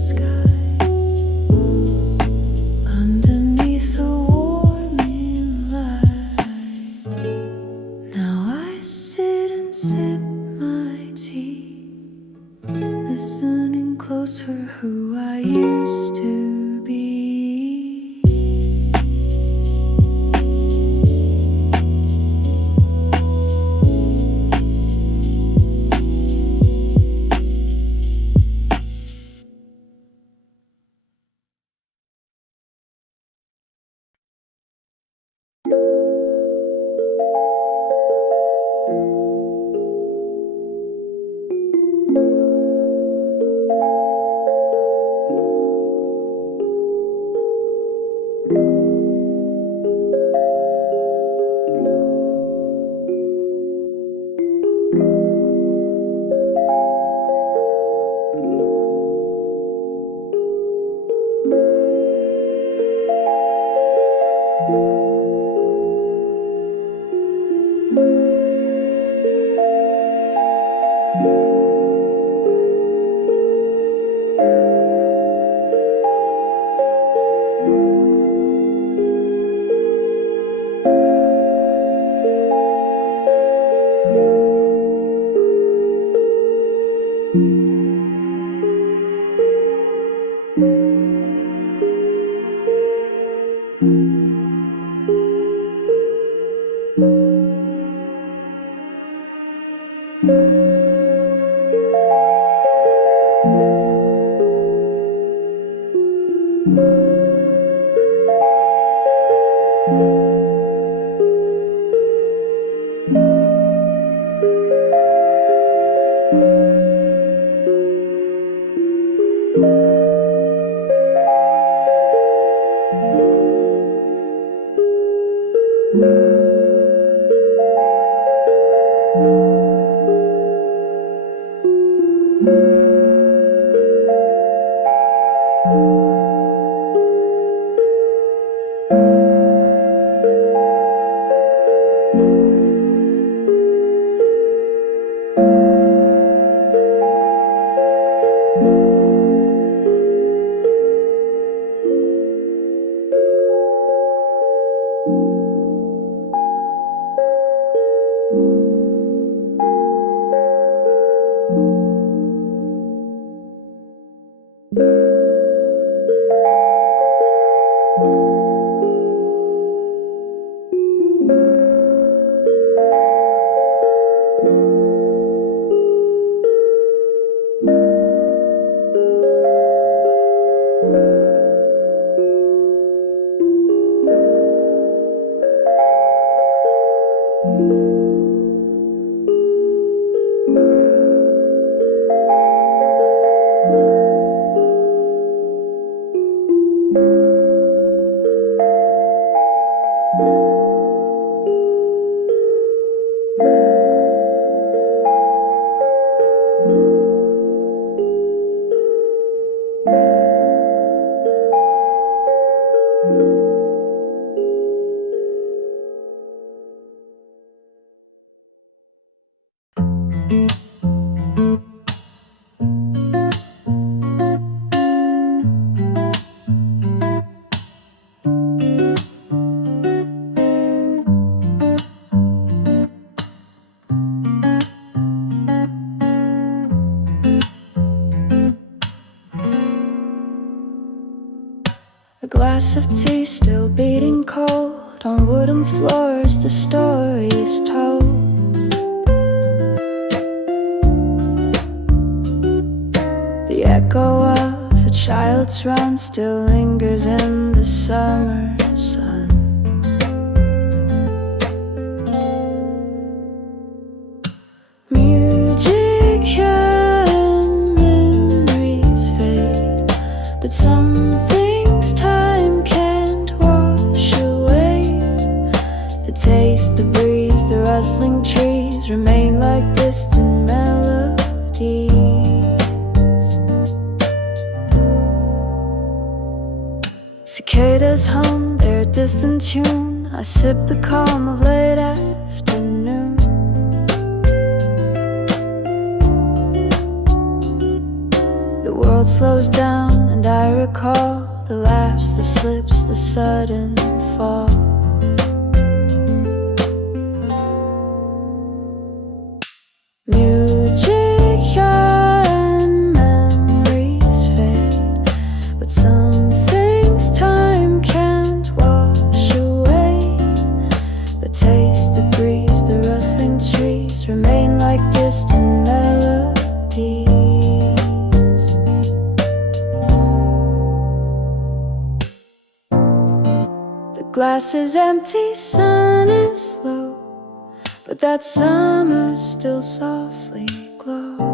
sky. Underneath the warming light, now I sit and sip my tea, listening close for who I used to be. A glass of tea still beating cold on wooden floors, the story is told. The echo of a child's run still lingers in the summer sun. Music and memories fade, but some things time can't wash away. The taste, the breeze, the rustling trees remain like distant melodies. Cicadas hum their distant tune. I sip the calm of late afternoon. The world world slows down, and I recall the laughs, the slips, the sudden fall. Music and memories fade, but some things time can't wash away. The taste, the breeze, the rustling trees remain like distant melodies. The glass is empty, sun is low, but that summer still softly glows.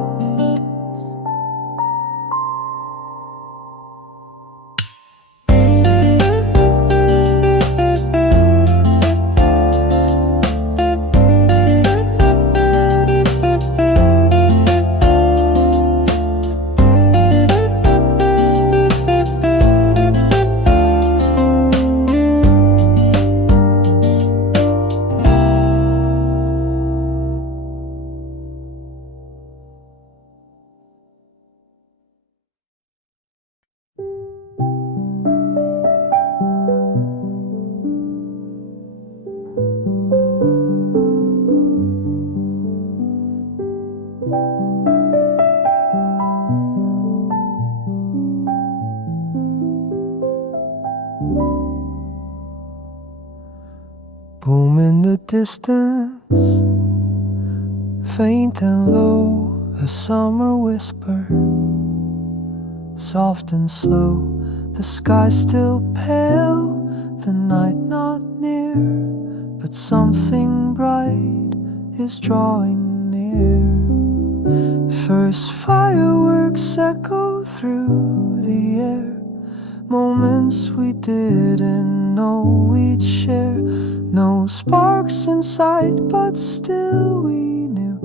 Boom in the distance, faint and low, a summer whisper, soft and slow. The sky still pale, the night not near, but something bright is drawing near. First fireworks echo through the air, moments we didn't know we'd share. No sparks in sight, but still we knew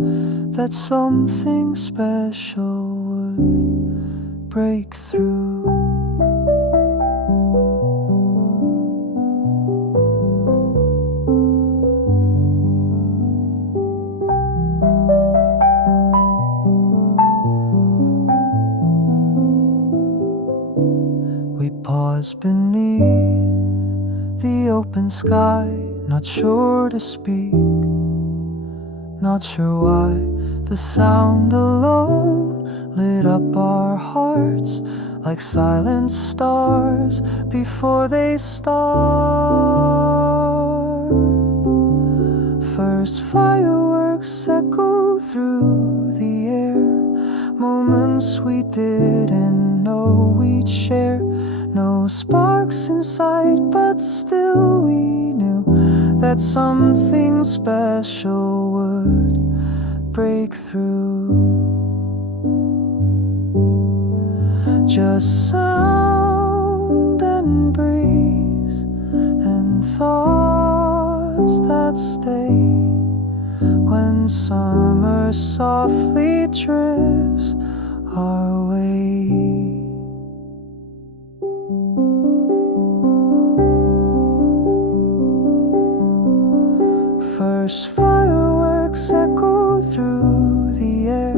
that something special would break through. We paused beneath the open sky, not sure to speak, not sure why. The sound alone lit up our hearts like silent stars before they start. First fireworks echo through the air, moments we didn't know we'd share. No sparks in sight, but still we knew that something special would break through. Just sound and breeze and thoughts that stay when summer softly drifts our way. First fireworks echo through the air,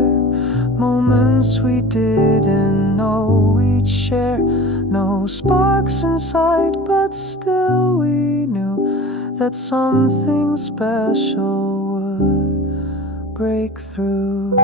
moments we didn't know we'd share. No sparks in sight, but still we knew that something special would break through.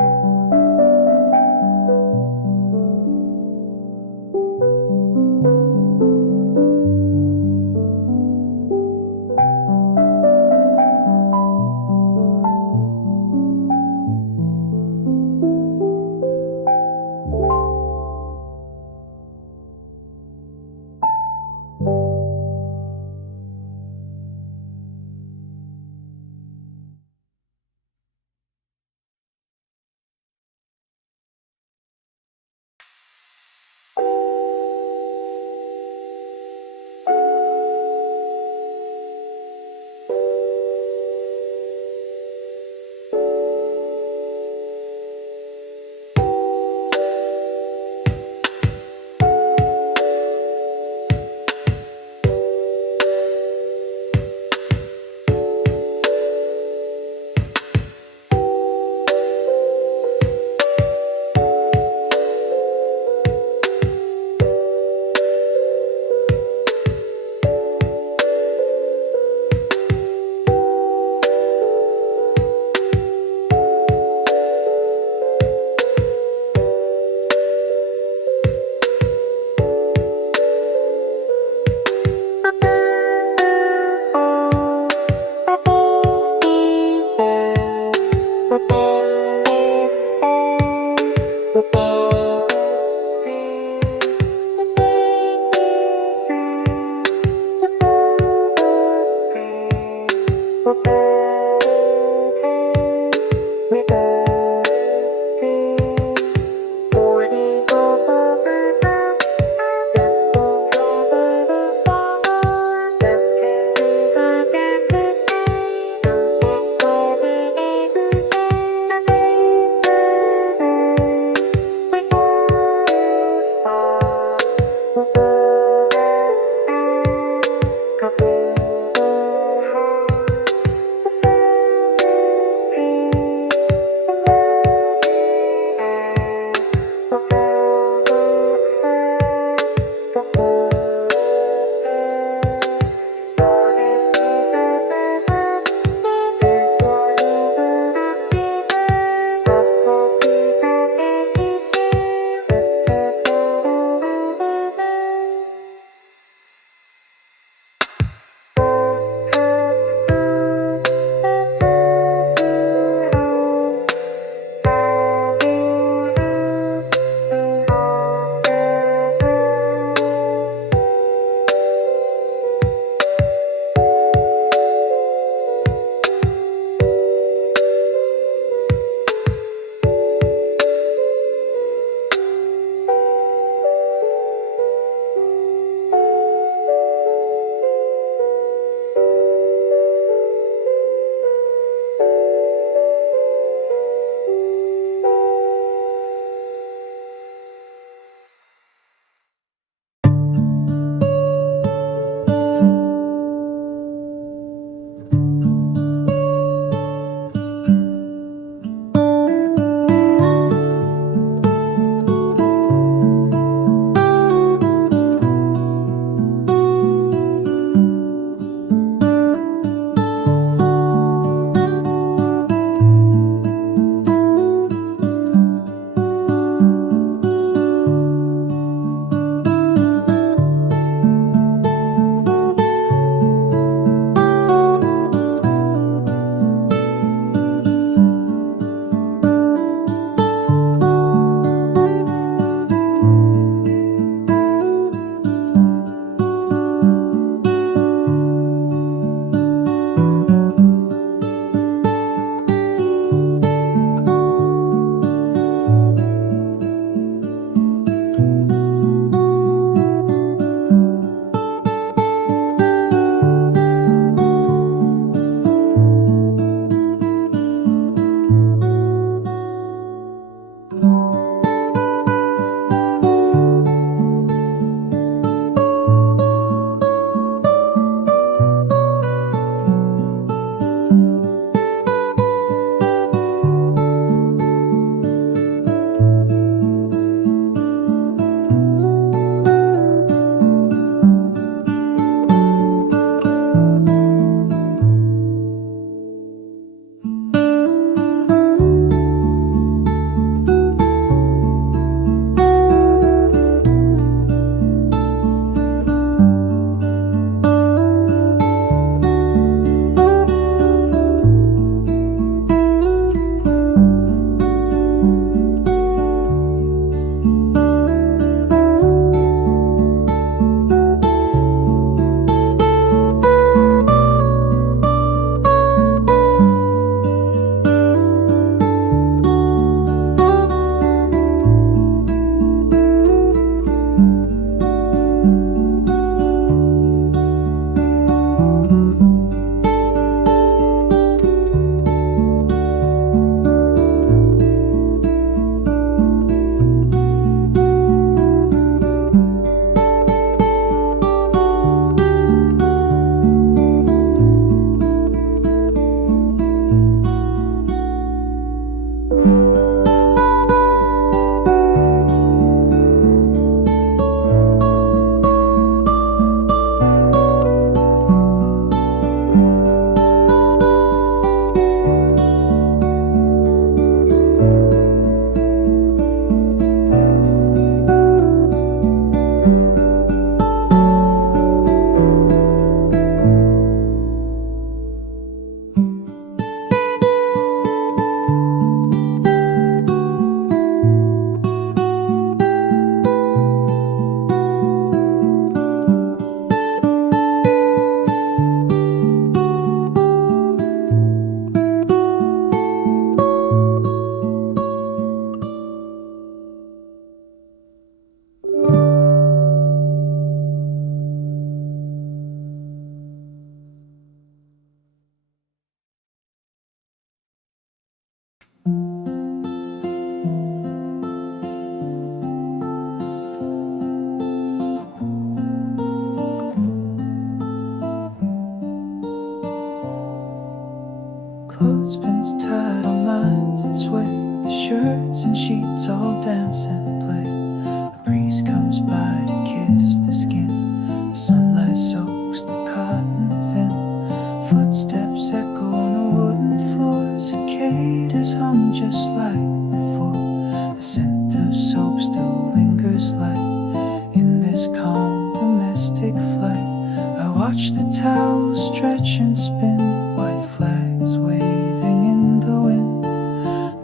towels stretch and spin, white flags waving in the wind.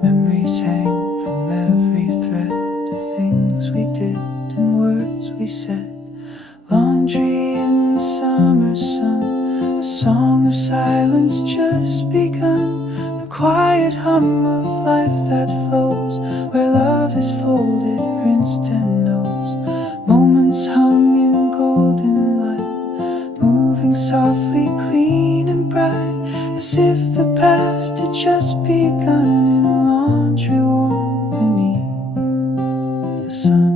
Memories hang from every thread of things we did and words we said. Laundry in the summer sun, a song of silence just begun. The quiet hum of life that flows, where love is folded, rinsed and knows. Moments hung in golden light, moving softly, clean and bright, as if the past had just begun in laundry warm beneath the sun.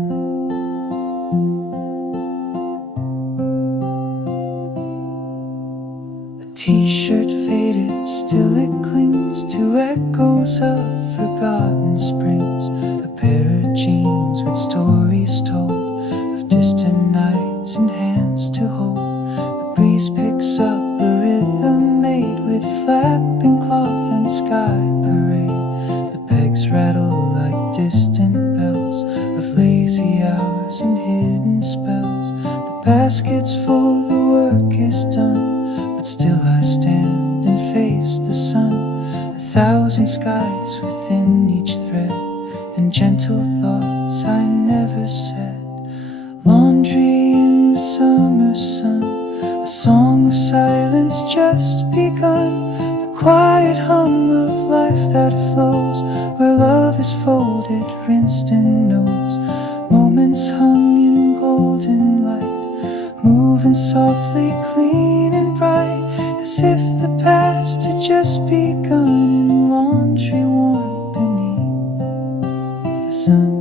T-shirt faded, still it clings to echoes of forgotten springs. A pair of jeans with stories told of distant nights and hands to hold. The breeze picks up a rhythm made with flapping cloth and sky parade. The pegs rattle like distant bells of lazy hours and hidden spells. The basket's full, the work is done, but still I stand and face the sun. 1,000 skies within each thread, and gentle thoughts I never said. Laundry in the summer sun, a song of silence just begun. The quiet hum of life that flows, where love is folded, rinsed and knows. Moments hung in golden light, moving softly, clean and bright, as if the past had just begun in laundry warm beneath the sun.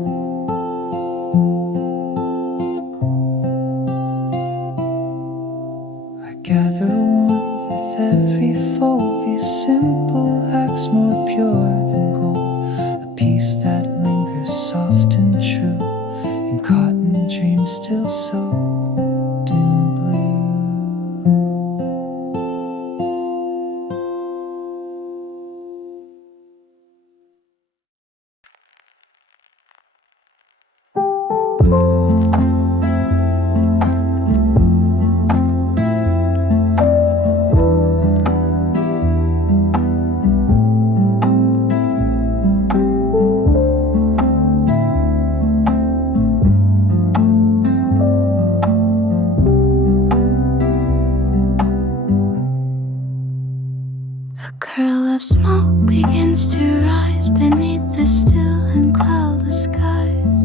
I gather warmth with every fold, these simple acts more pure than gold. A peace that lingers soft and true in cotton dreams still soaked in blue. A curl of smoke begins to rise beneath the still and cloudless skies.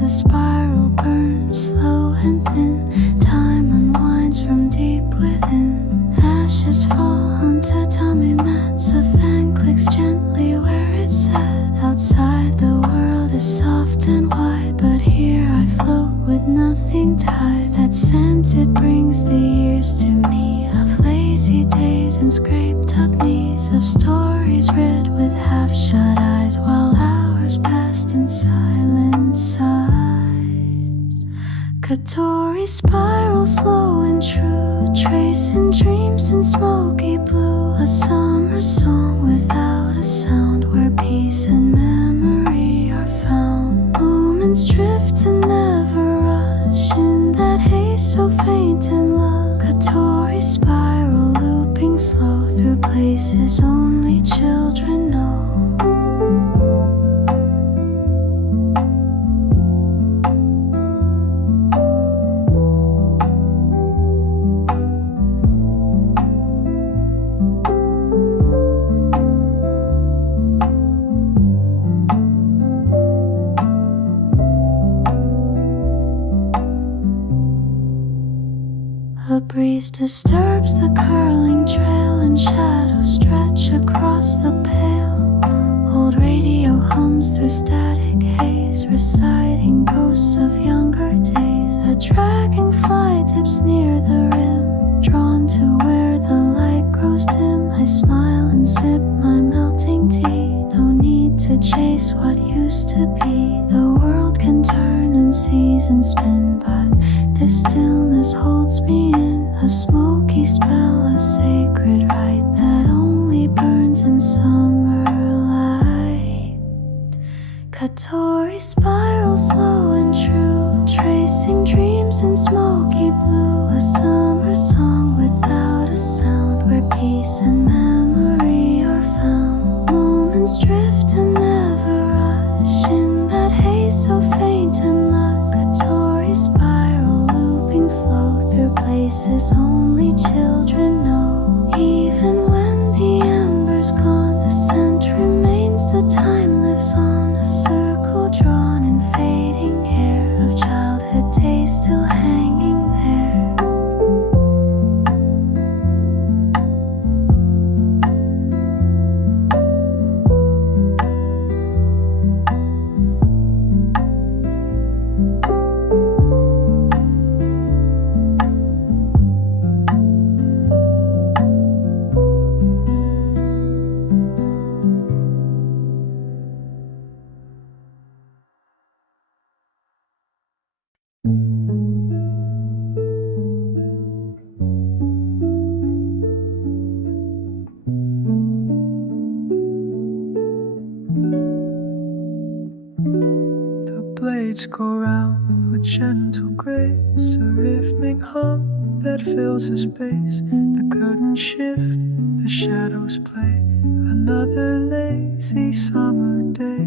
The spiral burns slow and thin, time unwinds from deep within. Ashes fall on tatami mats, a fan clicks gently where it's sat. Outside the world is soft and wide, but here I float with nothing tied. That scent, it brings the years to me of lazy days and scraped up knees, of stories read with half-shut eyes, while hours passed in silent sighs. Katori spiral slow and true, tracing dreams in smoky blue. A summer song without a sound, where peace and memory are found. Moments drift and never rush in that haze so faint and lush. Katori spiral looping slow through places only children know. A breeze disturbs the curling trail, and shadows stretch across the pale. Old radio hums through static haze, reciting ghosts of younger days. A dragonfly dips near the rim, drawn to where the light grows dim. I smile and sip my melting tea, no need to chase what used to be. The world can turn and seasons spin, but this stillness holds me in. A smoky spell, a sacred rite that only burns in summer light. Katori spiral slow and true, tracing dreams in smoky blue. A summer song without peace and memory are found. Moments drift and never rush in that haze so faint and lucatory spiral, looping slow through places only children know. Even when the ember's gone, the scent remains, the time lives on, a circle drawn in fading air of childhood days still hanging there. Blades go round with gentle grace, a rhythmic hum that fills the space. The curtains shift, the shadows play, another lazy summer day.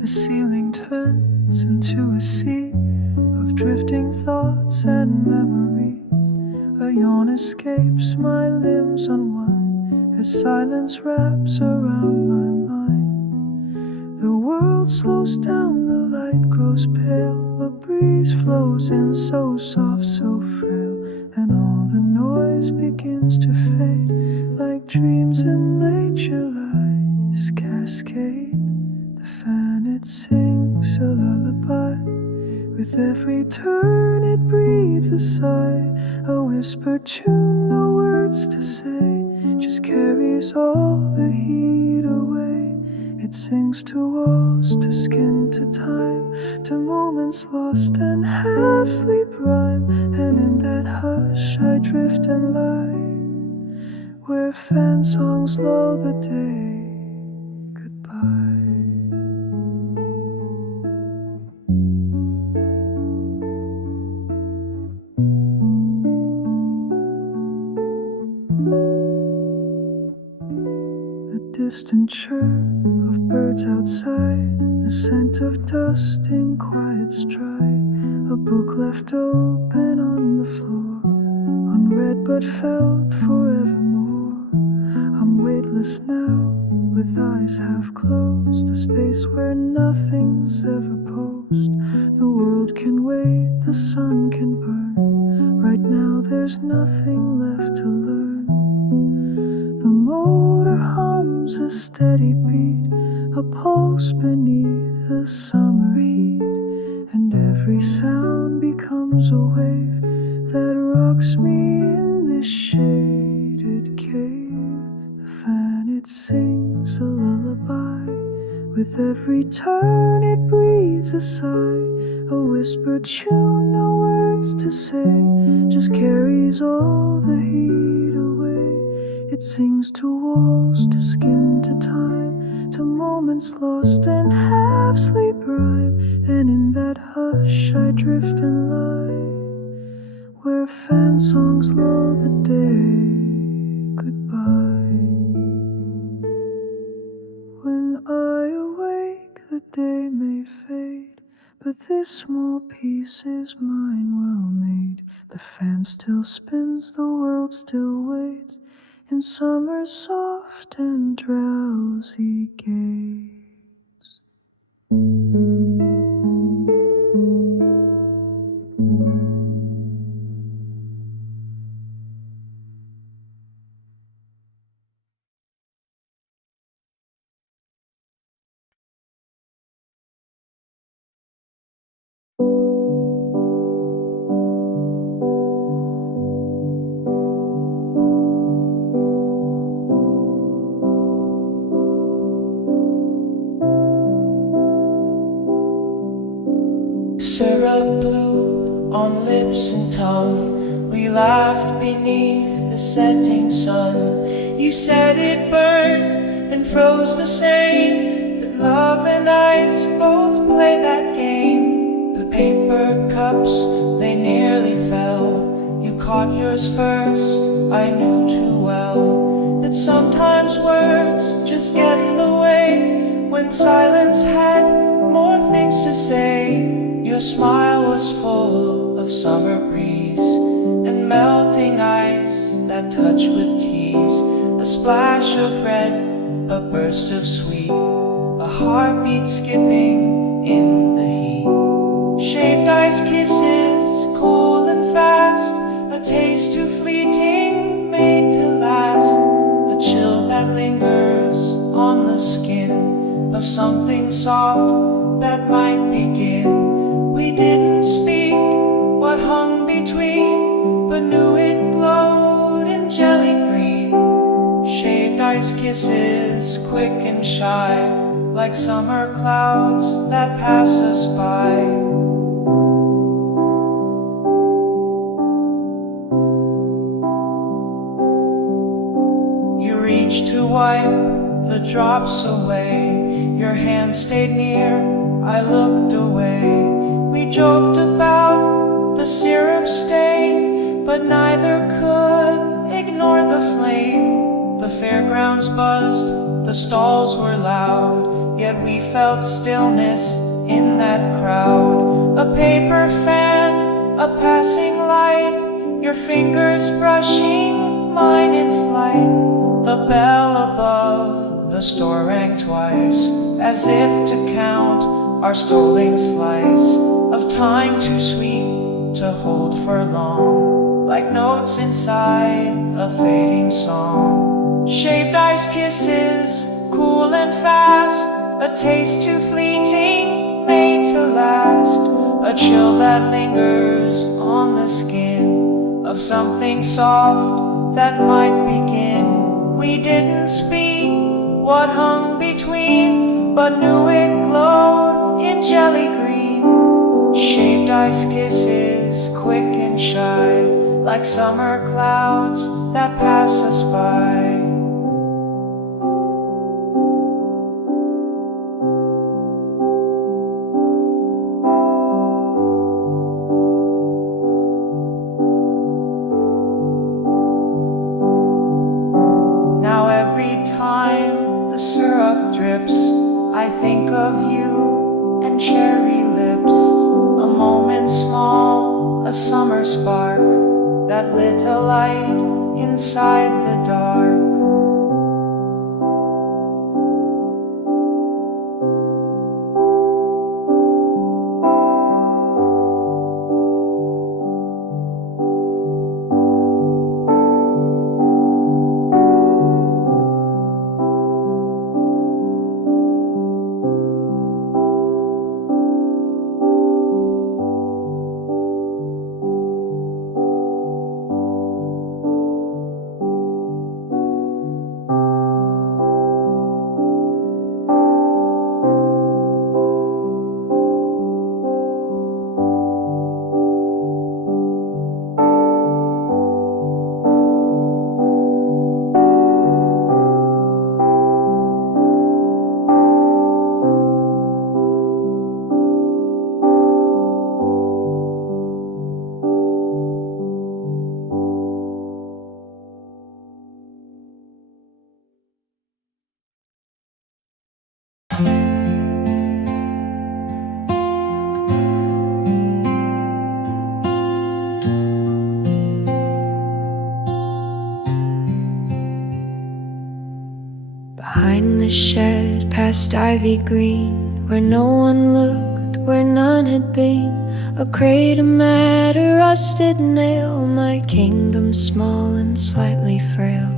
The ceiling turns into a sea of drifting thoughts and memories. A yawn escapes, my limbs unwind as silence wraps around my mind. The world slows down, the light grows pale, a breeze flows in so soft, so frail, and all the noise begins to fade like dreams in late July's cascade. The fan, it sings a lullaby, with every turn it breathes a sigh, a whispered tune, no words to say, just carries all the heat away. It sings to walls, to skin, to time, to moments lost and half sleep rhyme. And in that hush I drift and lie, where fan songs lull the day goodbye. The distant chirp of birds outside, the scent of dust in quiet stride, a book left open on the floor, unread but felt forevermore. I'm weightless now, with eyes half closed, a space where nothing's ever posed. The world can wait, the sun can burn, right now there's nothing left to learn. The motor hums a steady beat, a pulse beneath the summer heat, and every sound becomes a wave that rocks me in this shaded cave. The fan, it sings a lullaby, with every turn it breathes a sigh, a whispered tune, no words to say, just carries all the heat away. It sings to walls, to skin, to time, to moments lost and half sleep rhyme. And in that hush I drift and lie, where fan songs lull the day goodbye. When I awake, the day may fade, but this small piece is mine, well made. The fan still spins, the world still waits, in summer's soft and drowsy gaze. Syrup blue on lips and tongue, we laughed beneath the setting sun. You said it burned and froze the same, that love and ice both play that game. The paper cups, they nearly fell. You caught yours first, I knew too well. that sometimes words just get in the way when silence had more things to say. Your smile was full of summer breeze and melting ice that touch with tease, a splash of red, a burst of sweet, a heartbeat skipping in the heat. Shaved ice kisses, cool and fast, a taste too fleeting, made to last, a chill that lingers on the skin of something soft that might begin. We didn't speak what hung between, but knew it glowed in jelly green. Shaved ice kisses, quick and shy, like summer clouds that pass us by. You reached to wipe the drops away, your hand stayed near, I looked away. We joked about the syrup stain, but neither could ignore the flame. The fairgrounds buzzed, the stalls were loud, yet we felt stillness in that crowd. A paper fan, a passing light, your fingers brushing mine in flight. The bell above the store rang twice, as if to count our stolen slice of time too sweet to hold for long, like notes inside a fading song. Shaved ice kisses, cool and fast, a taste too fleeting, made to last, a chill that lingers on the skin of something soft that might begin. We didn't speak what hung between, but knew it glowed in jelly green. Shaved ice kisses, quick and shy, like summer clouds that pass us by. Now every time the syrup drips, I think of you and cherry lips. A moment small, a summer spark that lit a light inside the dark. Behind the shed, past ivy green, where no one looked, where none had been, a crater-mat, a rusted nail, my kingdom small and slightly frail.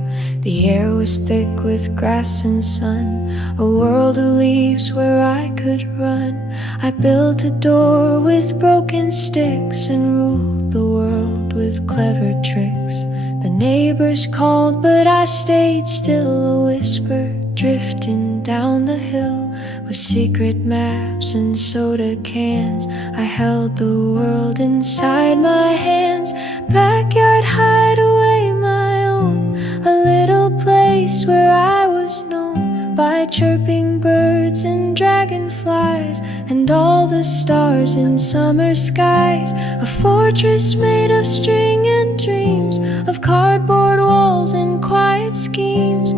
The air was thick with grass and sun, a world of leaves where I could run. I built a door with broken sticks and ruled the world with clever tricks. The neighbors called, but I stayed still, a whisper drifting down the hill. With secret maps and soda cans, I held the world inside my hands. Backyard hideaway, my own, a little place where I was known by chirping birds and dragonflies and all the stars in summer skies. A fortress made of string and dreams, of cardboard walls and quiet schemes.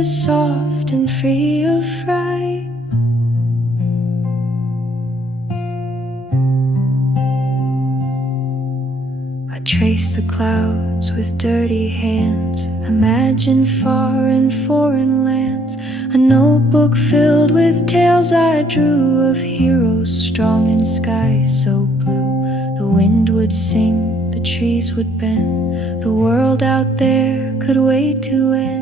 was soft and free of fright. I trace the clouds with dirty hands, imagine far and foreign lands, a notebook filled with tales I drew of heroes strong in skies so blue. The wind would sing, the trees would bend, the world out there could wait to end.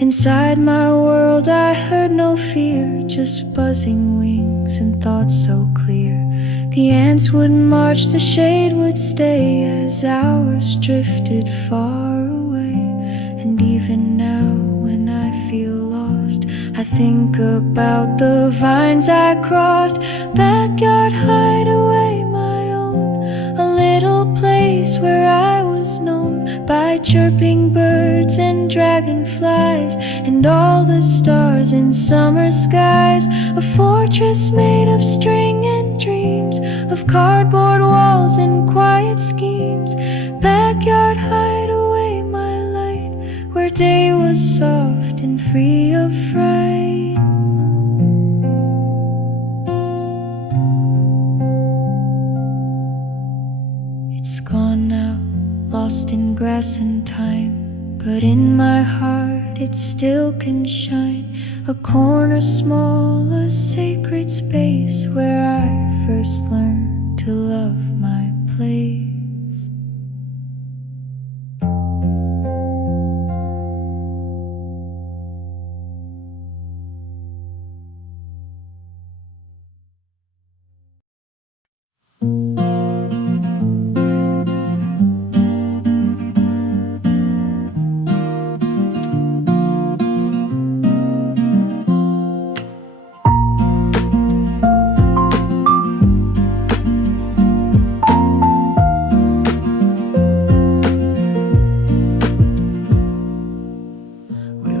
Inside my world I heard no fear, just buzzing wings and thoughts so clear. The ants would march, the shade would stay as hours drifted far away. And even now when I feel lost, I think about the vines I crossed. Backyard hideaway, my own, a little place where I was known by chirping birds and dragonflies and all the stars in summer skies. A fortress made of string and dreams, of cardboard walls and quiet schemes. Backyard hideaway, my light, where day was soft and free of fright. It's gone now, lost in grass and time, but in my heart it still can shine. A corner small, a sacred space where I first learned to love my place.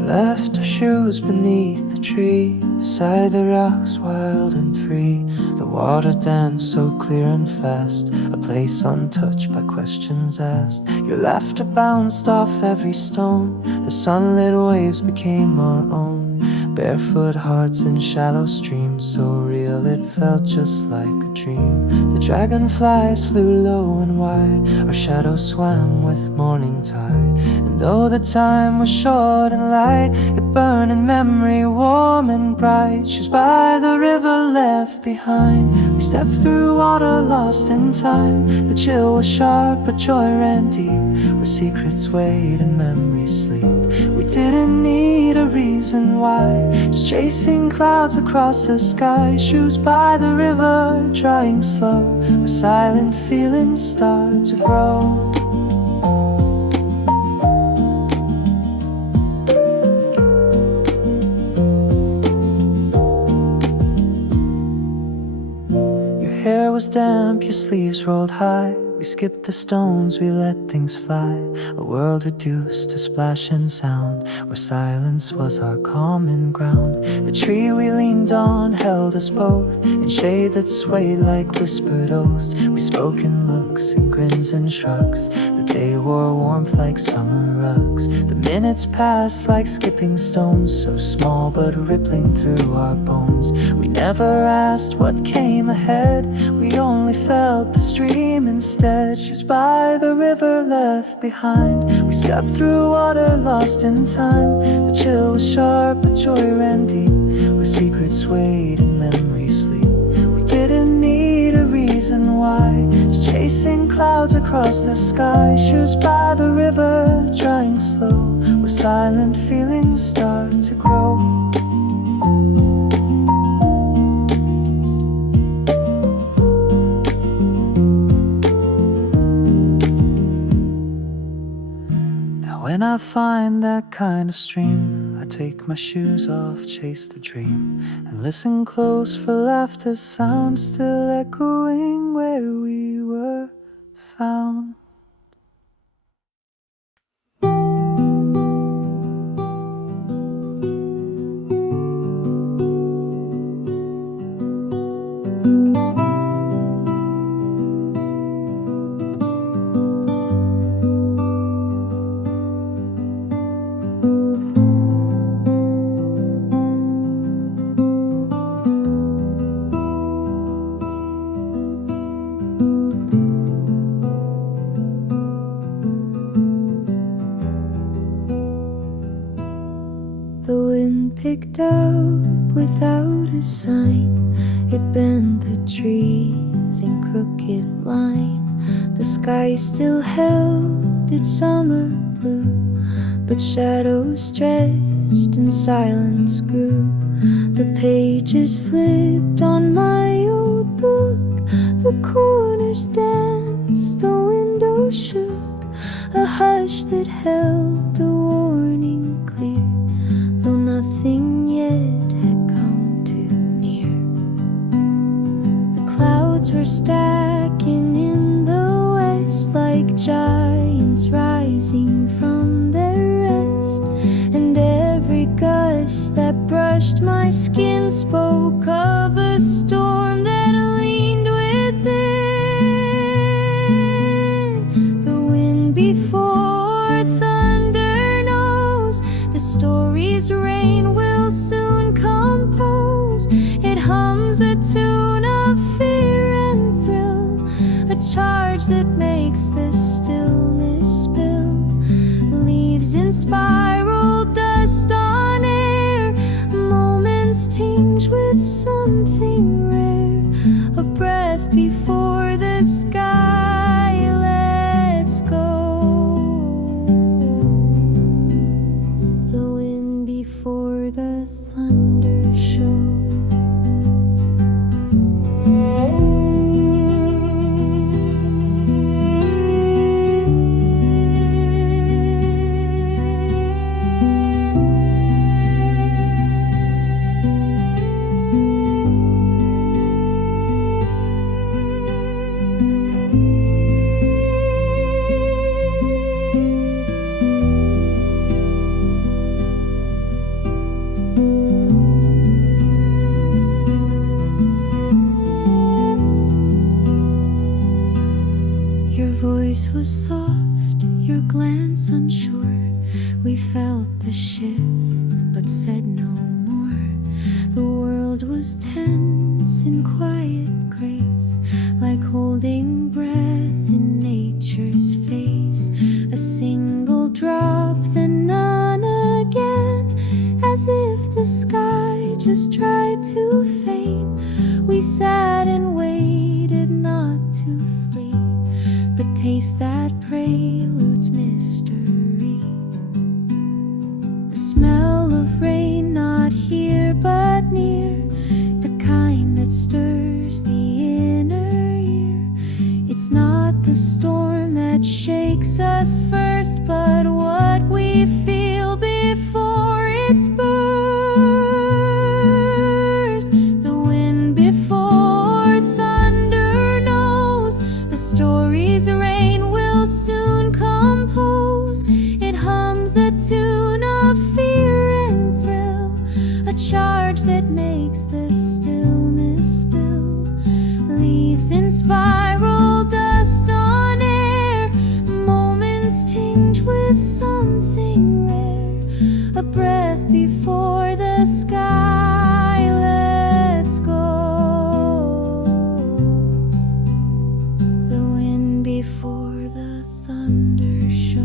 Left our shoes beneath the tree, beside the rocks wild and free. The water danced so clear and fast, a place untouched by questions asked. Your laughter bounced off every stone, the sunlit waves became our own. Barefoot hearts in shallow streams, so real it felt just like a dream. The dragonflies flew low and wide, our shadows swam with morning tide. And though the time was short and light, it burned in memory warm and bright. Shoes by the river left behind, we stepped through water lost in time. The chill was sharp but joy ran deep, where secrets wait and memories sleep. We didn't need a reason why, just chasing clouds across the sky. Shoes by the river, drying slow, where silent feelings start to grow. Your hair was damp, your sleeves rolled high. We skipped the stones, we let things fly. A world reduced to splash and sound, where silence was our common ground. The tree we leaned on held us both, in shade that swayed like whispered oaths. We spoke in looks and grins and shrugs. The day wore warmth like summer rugs. The minutes passed like skipping stones, so small but rippling through our bones. We never asked what came ahead, we only felt the stream instead. Shoes by the river left behind, we stepped through water lost in time. The chill was sharp but joy ran deep, where secrets wait and memories sleep. We didn't need a reason why, just chasing clouds across the sky. Shoes by the river, drying slow, where silent feelings start to grow. When I find that kind of stream, I take my shoes off, chase the dream, and listen close for laughter sounds still echoing where we were found. picked up without a sign. It bent the trees in crooked line. The sky still held its summer blue, but shadows stretched and silence grew. The pages flipped on my old book. The corners danced, the window shook. A hush that held a warning clear, though nothing yet had come too near. The clouds were stacking in the west like giants rising from their rest, and every gust that brushed my skin spoke of a storm that leaned within. The wind before thunder knows the story's rain will soon compose. It hums a tune of fear and thrill, a charge that makes the stillness spill. Leaves in spiral, dust on air, moments tinged with something rare. A breath before the sky lets go. The wind before the thunder show. Your voice was soft, your glance unsure. We felt the shift, but said no more. The world was tense in quiet grace, like holding breath in nature's face. A single drop, then none again, as if the sky just tried to faint. We sat and waited, not to flee, but taste that prelude's mystery. The smell of rain, not here but near, the kind that stirs the inner ear. It's not the storm that shakes us first, but what we feel before it's burst. The wind before thunder knows the story's rain will soon compose. It hums a tune of fear and thrill, a charge that makes the stillness spill. Leaves in spiral, dust on air, moments tinged with something rare. A breath before the sky lets go. The wind before the thunder show.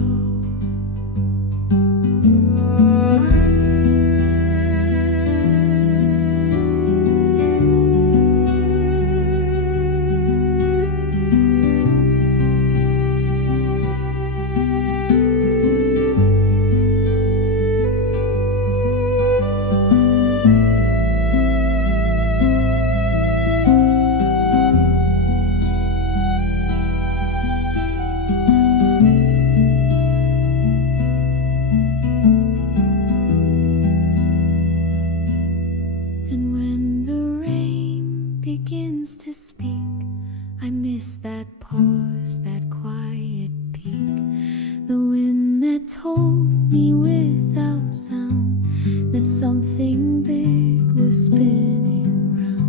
And when the rain begins to speak, I miss that pause, that quiet peak. The wind that told me without sound that something big was spinning round.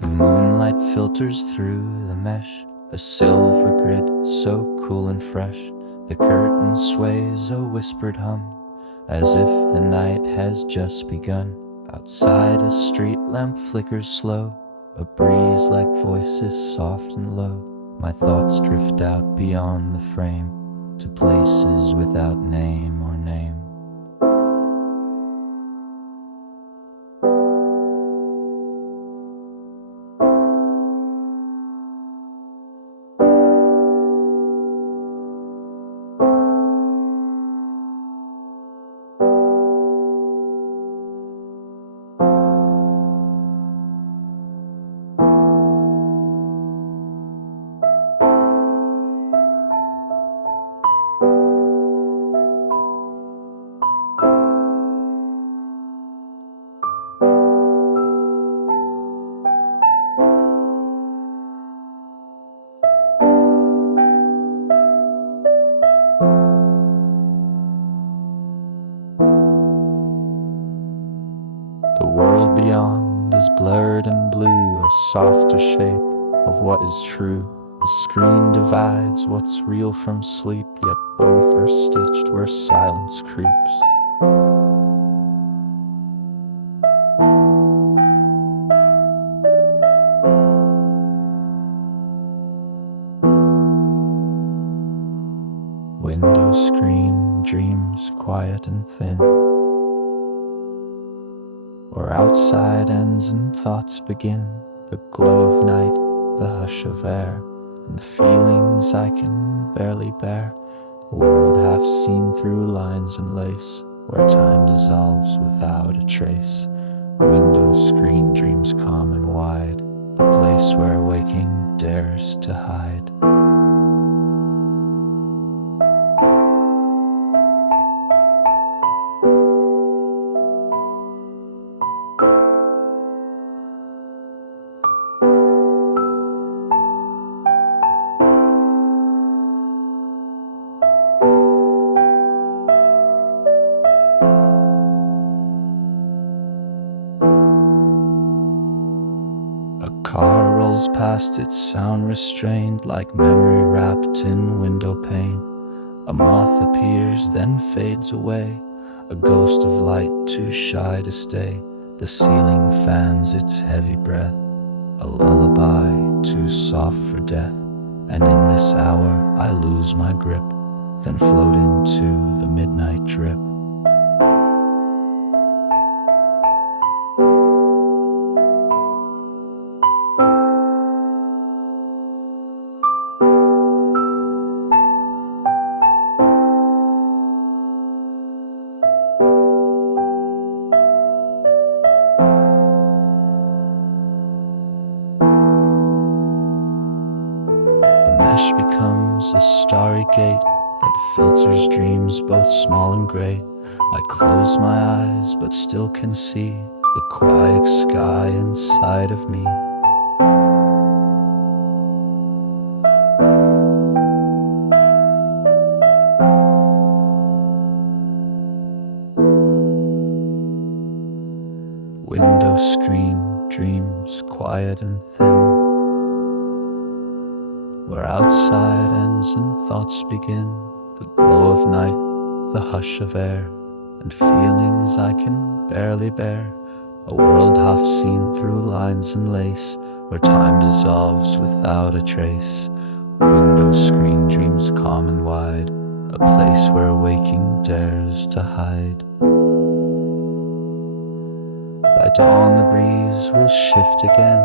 The moonlight filters through the mesh, a silver grid so cool and fresh. The curtain sways a whispered hum, as if the night has just begun. Outside a street lamp flickers slow, a breeze like voices soft and low. My thoughts drift out beyond the frame, to places without name or name. The world beyond is blurred and blue, a softer shape of what is true. The screen divides what's real from sleep, yet both are stitched where silence creeps. Window screen, dreams quiet and thin, where outside ends and thoughts begin. The glow of night, the hush of air, and the feelings I can barely bear. A world half seen through lines and lace, where time dissolves without a trace. Window screen, dreams calm and wide, the place where waking dares to hide. A car rolls past, its sound restrained, like memory wrapped in window pane. A moth appears, then fades away, a ghost of light too shy to stay. The ceiling fans its heavy breath, a lullaby too soft for death. And in this hour I lose my grip, then float into the midnight drip. The mesh becomes a starry gate that filters dreams both small and great. I close my eyes but still can see the quiet sky inside of me. Window screen, dreams quiet and thin, where outside ends and thoughts begin. The glow of night, the hush of air, and feelings I can barely bear. A world half seen through lines and lace, where time dissolves without a trace. Window screen, dreams calm and wide, a place where waking dares to hide. By dawn the breeze will shift again,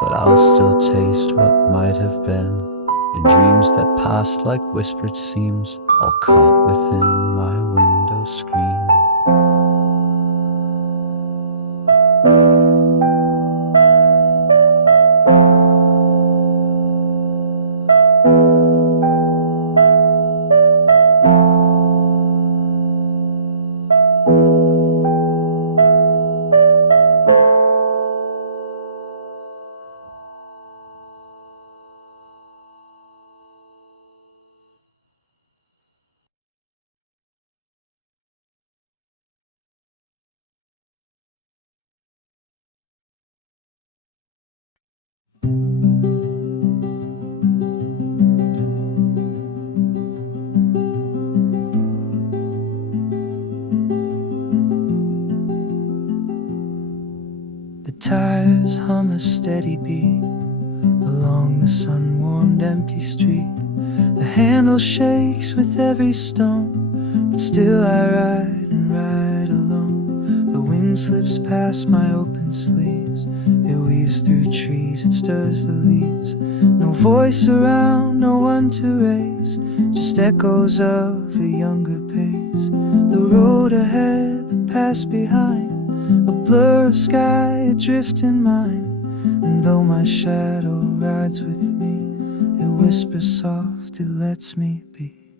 but I'll still taste what might have been, in dreams that passed like whispered seams, all caught within my window screen. hum a steady beat along the sun-warmed empty street. The handle shakes with every stone, but still I ride and ride alone. The wind slips past my open sleeves, it weaves through trees, it stirs the leaves. No voice around, no one to raise, just echoes of a younger pace. The road ahead, the past behind, a blur of sky adrift in mine. And though my shadow rides with me, it whispers soft, it lets me be.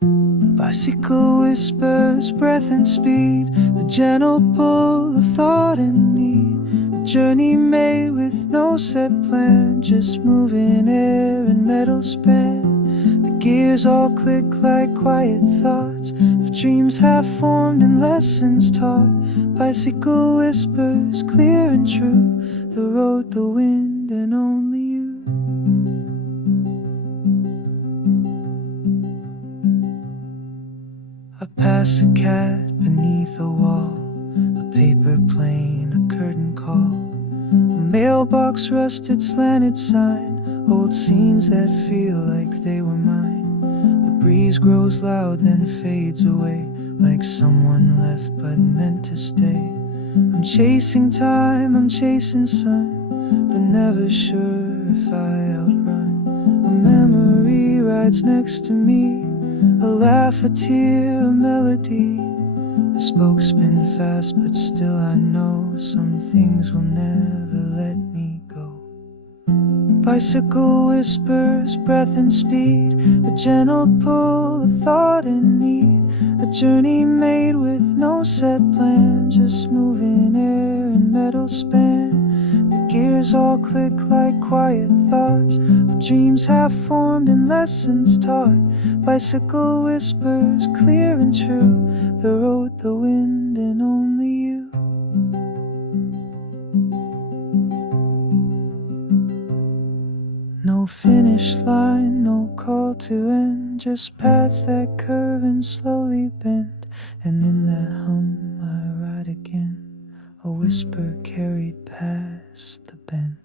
Bicycle whispers, breath and speed, the gentle pull, the thought in need. A journey made with no set plan, just moving air and metal span. The gears all click like quiet thoughts of dreams half formed and lessons taught. Bicycle whispers, clear and true, the road, the wind, and only you. I pass a cat beneath a wall, a paper plane, a curtain call, a mailbox rusted slanted sign, old scenes that feel like they were mine. The breeze grows loud then fades away, like someone left but meant to stay. I'm chasing time, I'm chasing sun, but never sure if I outrun. A memory rides next to me, a laugh, a tear, a melody. The spokes spin fast, but still I know some things will never let me go. Bicycle whispers, breath and speed, a gentle pull, a thought in need. A journey made with no set plan, just moving air and metal span. The gears all click like quiet thoughts of dreams half formed and lessons taught. Bicycle whispers, clear and true, the road, the wind, and only you. No finish line, no call to end, just paths that curve and slowly bend. And in that hum I ride again, a whisper carried past the bend.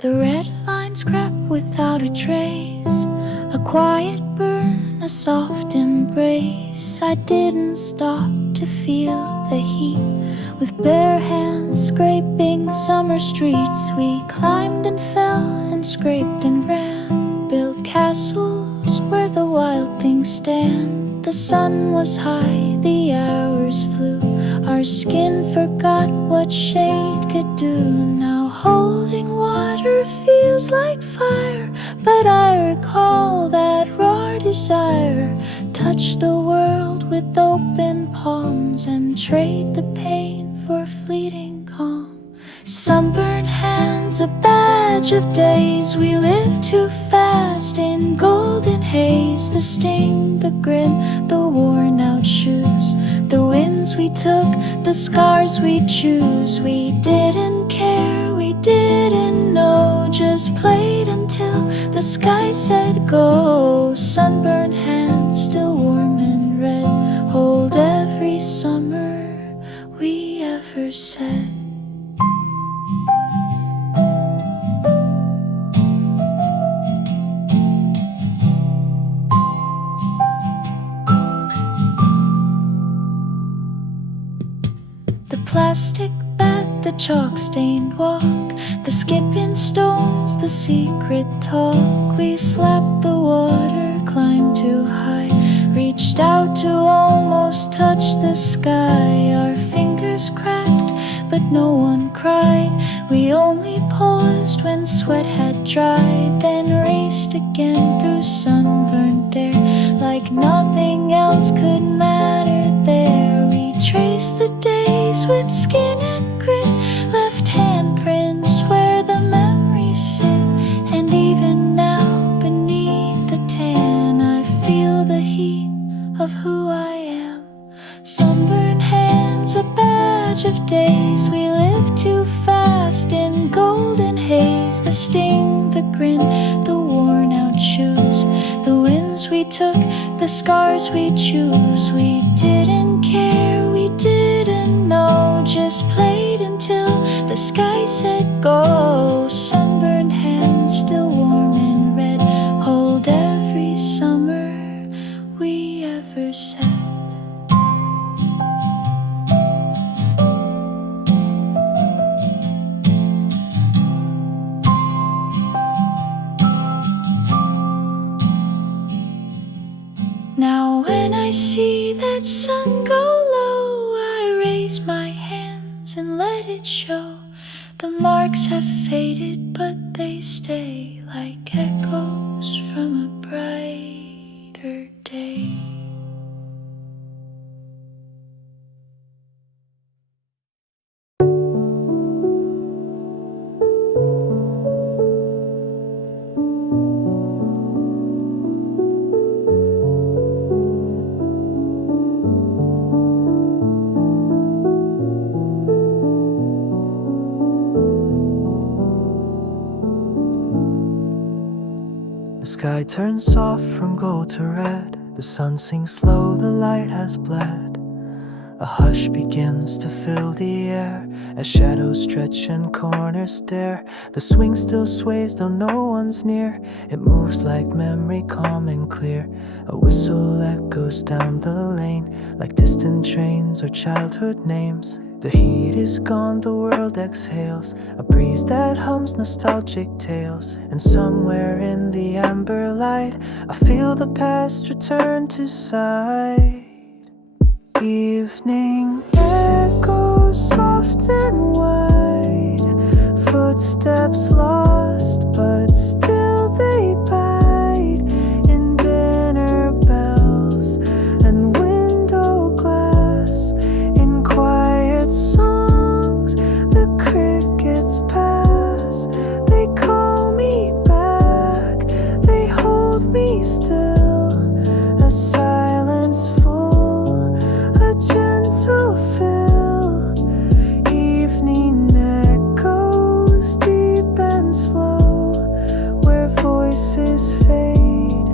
The red lines crept without a trace, a quiet burn, a soft embrace. I didn't stop to feel the heat. With bare hands scraping summer streets, we climbed and fell and scraped and ran, built castles where the wild things stand. The sun was high, the hours flew, our skin forgot what shade could do. Now holding water feels like fire, but I recall that raw desire. Touch the world with open palms and trade the pain for fleeting calm. Sunburned hands, a badge of days. We live too fast in golden haze. The sting, the grin, the worn out shoes, the wins we took, the scars we choose. We didn't care, we didn't know, just played until the sky said go. Sunburned hands, still warm and red, hold every summer we ever said. Plastic bat, the chalk-stained walk, the skipping stones, the secret talk. We slapped the water, climbed too high, reached out to almost touch the sky. Our fingers cracked, but no one cried. We only paused when sweat had dried, then raced again through sunburned air, like nothing else could matter there. We traced the days with skin and grit, left handprints where the memories sit. And even now beneath the tan, I feel of who I am. Sunburned hands, a badge of days. We live too fast in golden haze. The sting, the grin, the worn out shoes, the wins we took, the scars we choose. We didn't care, we didn't know, just played until the sky said go. Sunburned hands, still warm and red, hold every summer we ever said. Now when I see that sun go low, I raise my hands and let it show. The marks have faded, but they stay like echoes from a brighter day. The sky turns soft from gold to red. The sun sinks slow, the light has bled. A hush begins to fill the air as shadows stretch and corners stare. The swing still sways though no one's near. It moves like memory calm and clear. A whistle echoes down the lane like distant trains or childhood names. The heat is gone, the world exhales, a breeze that hums nostalgic tales. And somewhere in the amber light, I feel the past return to sight. Evening echoes soft and wide, footsteps lost, but still they bide in dinner bells and window glass. In quiet songs, the crickets pass. They call me back, they hold me still. A silence full, a gentle fill. Evening echoes deep and slow, where voices fade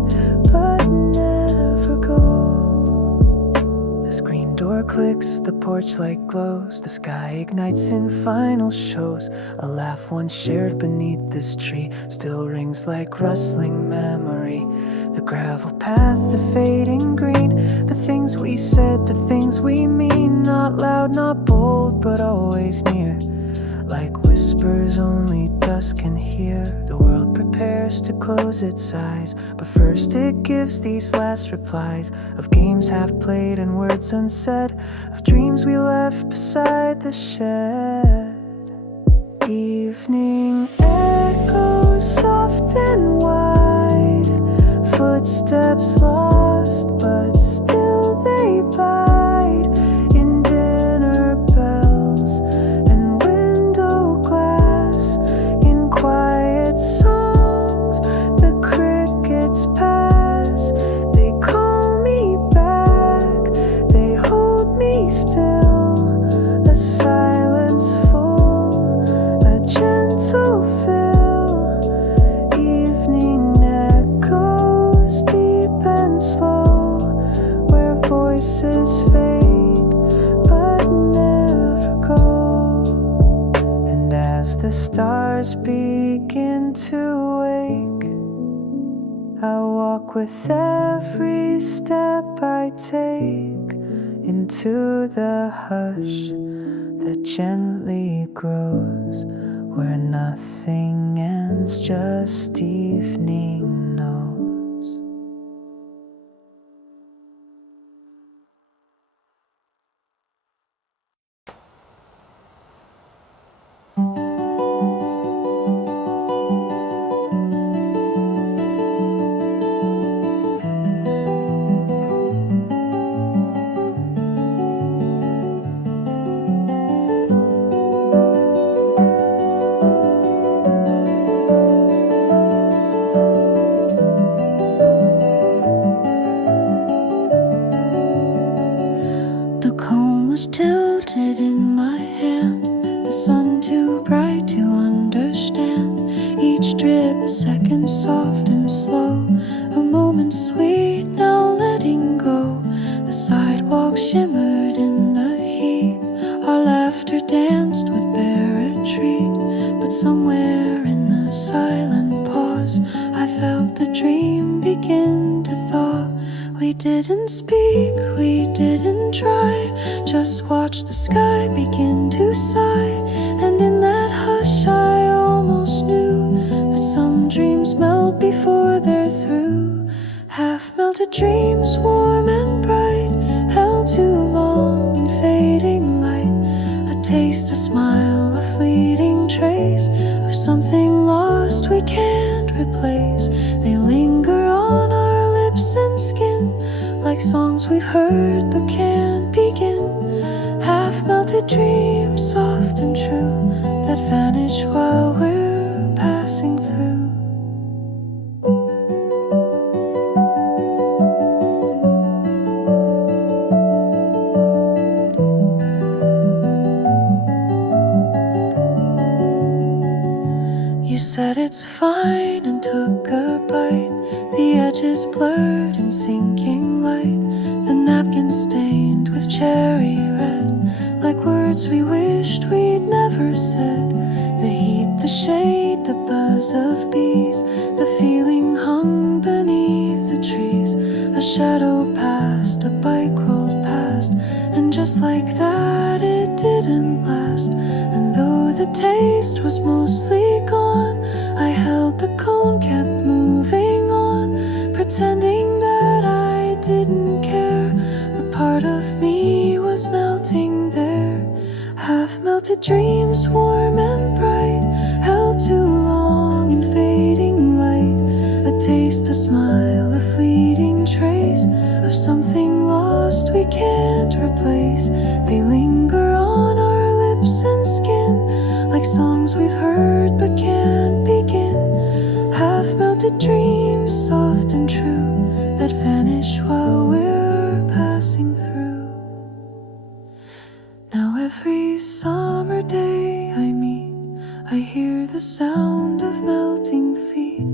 but never go. The screen door clicks, the porch light glows, the sky ignites in final shows. A laugh once shared beneath this tree still rings like rustling memory. The gravel path, the fading green, the things we said, the things we mean. Not loud, not bold, but always near. Like whispers only dusk can hear. The world prepares to close its eyes, but first it gives these last replies of games half played and words unsaid, of dreams we left beside the shed. Evening echoes soft and wide, footsteps lost, but still they bide in dinner bells and window glass. In quiet songs, the crickets pass. They call me back, they hold me still. A silence full, a gentle fill. Evening echoes deep and slow, where voices fade but never go. And as the stars begin to wake, I walk with every step I take into the hush that gently grows, where nothing ends, just evening knows. was tilted in my hand, the sun too bright to understand. Each drip a second soft and slow, a moment sweet, now letting go. The sidewalk shimmered in the heat, our laughter danced with bare retreat. But somewhere in the silent pause, I felt the dream begin to thaw. We didn't speak, we didn't try, just watched the sky begin to sigh. And in that hush I almost knew that some dreams melt before they're through. Half-melted dreams, warm and bright, held too long in fading light. A taste, a smile, a fleeting trace of something lost we can't replace. They linger on our lips and skin, like songs we've heard but can't begin. Half-melted dreams, soft and true, that vanish while we're passing through. You said it's fine and took a bite, the edges blurred in sinking light, the napkin stained with cherry red, like words we wished we'd never said. The heat, the shade, the buzz of bees, the feeling hung beneath the trees. A shadow passed, a bike rolled past, and just like that it didn't last. And though the taste was mostly gone, I held the cone, kept moving on, pretending that I didn't care. But part of me was melting there. Half-melted dreams, warm and bright, held too long in fading light. A taste, a smile, a fleeting trace of something lost we can't replace. They linger on our lips and skin, like songs we've heard but can't begin. Half-melted dreams, soft and true, that vanish while we're passing through. Now every summer day I meet, I hear the sound of melting feet,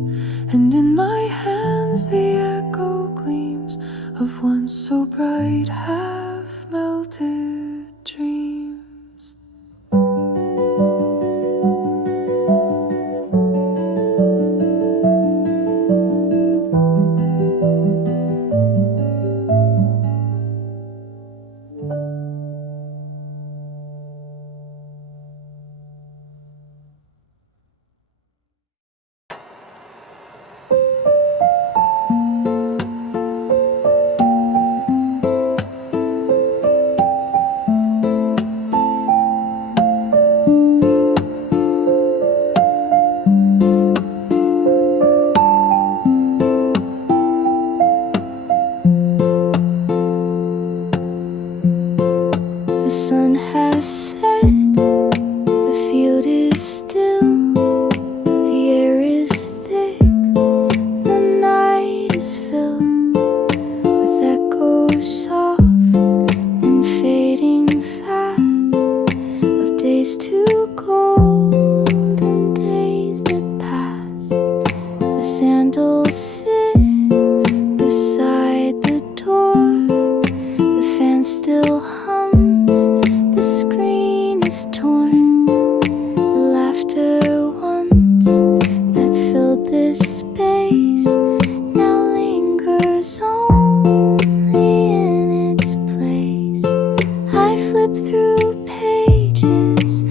and in my hands the echo gleams of once so bright half-melted dreams. The sun has set, the field is still, the air is thick, the night is filled with echoes soft and fading fast, of days too cold and days that pass. The sandals sit beside the door, the fan still hums, the screen is torn. The laughter once that filled this space now lingers only in its place. I flip through pages,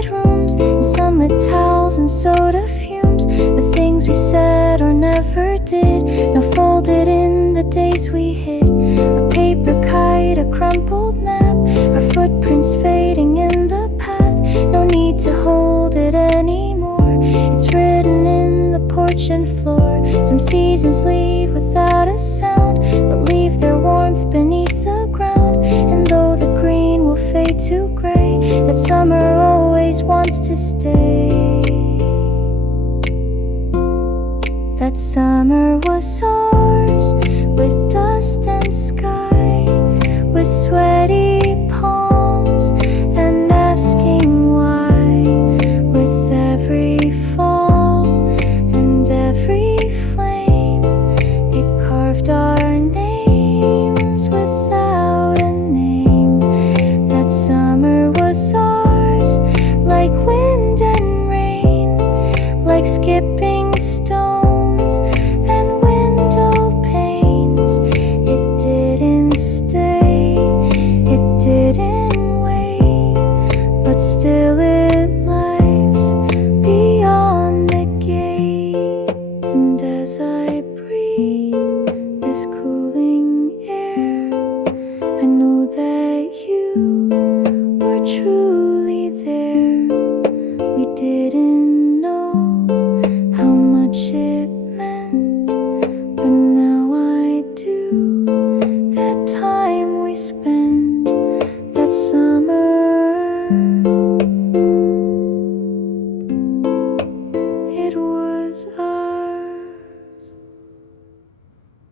faded rooms, and sunlit towels and soda fumes. The things we said or never did, now folded in the days we hid. A paper kite, a crumpled map, our footprints fading in the path. No need to hold it anymore, it's written in the porch and floor. Some seasons leave without a sound, but leave their warmth beneath the ground. And though the green will fade to gray, that summer always wants to stay. That summer was ours, with dust and sky, with sweaty